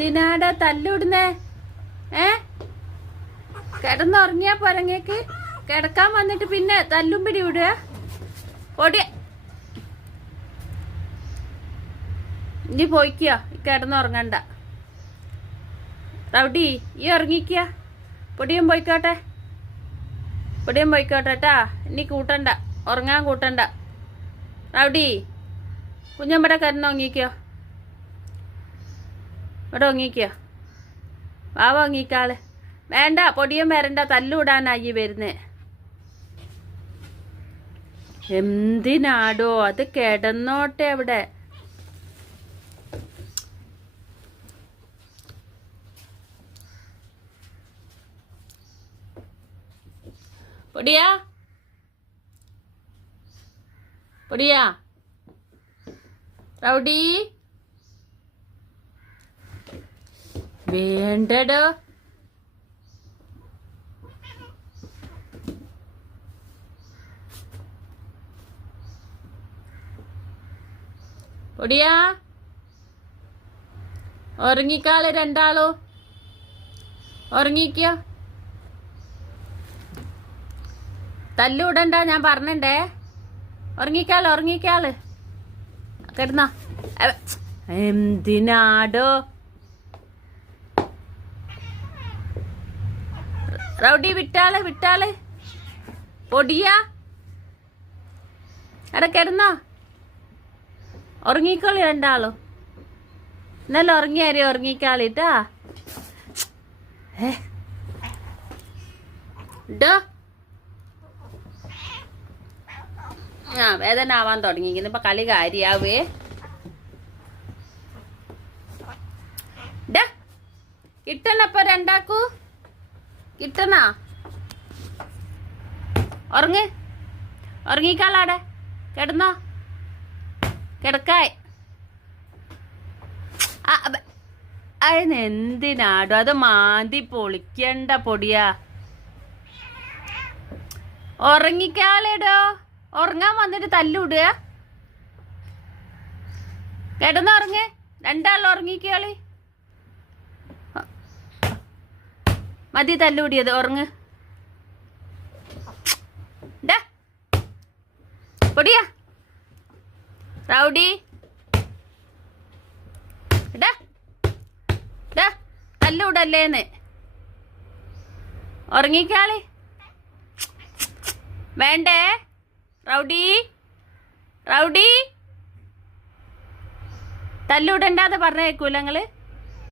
എന്തിനാടാ തല്ലിവിടുന്നേ? കിടന്നുറങ്ങിയാ പോരങ്ങേക്ക്? കിടക്കാൻ വന്നിട്ട് പിന്നെ തല്ലും പിടി വിടുക? ഓടിയ ഇനി പോയിക്കോ, കിടന്നുറങ്ങണ്ട. റൗഡി ഈ ഉറങ്ങിക്ക. പൊടിയും പോയിക്കോട്ടെ, പൊടിയും പോയിക്കോട്ടെ ട്ടാ. ഇനി കൂട്ടണ്ട, ഉറങ്ങാൻ കൂട്ടണ്ട. റൗഡി കുഞ്ഞമ്മടെ കിടന്നുറങ്ങിക്കോ, ഇവിടെ ഉറങ്ങിക്കോ. വാവ ഉറങ്ങിക്കാളെ. വേണ്ട, പൊടിയും വരണ്ട, തല്ലുവിടാനായി വരുന്നേ. എന്തിനാടോ അത്? കിടന്നോട്ടെ അവിടെ. പൊടിയാ, പൊടിയാ, റൗഡി വേണ്ടടോ. പൊടിയാ ഉറങ്ങിക്കാളെ, രണ്ടാളോ ഉറങ്ങിക്കോ. തല്ലുവിടണ്ട, ഞാൻ പറഞ്ഞണ്ടേ. ഉറങ്ങിക്കാള്, ഉറങ്ങിക്കാള്. കിടന്നോ. എന്തിനാടോ? റൗഡി വിട്ടാള്, വിട്ടാള്. പൊടിയാ അവിടെ കിടന്നോ. ഉറങ്ങിക്കോളി രണ്ടാളോ. എന്നാലും ഉറങ്ങിയാരോ, ഉറങ്ങിക്കാളിട്ടാ. ഡോ വേദന ആവാൻ തുടങ്ങിയിരിക്കുന്നു. ഇപ്പൊ കളി കാര്യാവേ. കിട്ടണപ്പൊ രണ്ടാക്കൂ, കിട്ടണ. ഉറങ്ങ്, ഉറങ്ങിക്കാളാടെ. കിടന്നോ, കിടക്കായ്. അതിനെന്തിനാടോ അത്? മാന്തി പൊളിക്കണ്ട പൊടിയാ. ഉറങ്ങിക്കാളേടോ. ഉറങ്ങാൻ വന്നിട്ട് തല്ലുവിടുക? കിടന്നുറങ്ങ്, രണ്ടാളും ഉറങ്ങിക്കാളി. മതി തല്ലുപിടിയത്, ഉറങ്ങ്. പൊടിയാ റൗഡി, തല്ലുവിടല്ലേന്ന്. ഉറങ്ങിക്കാളി. വേണ്ടേ റൗഡി? റൗഡി തല്ലുവിടണ്ടാന്ന് പറഞ്ഞേക്കൂല നിങ്ങള്?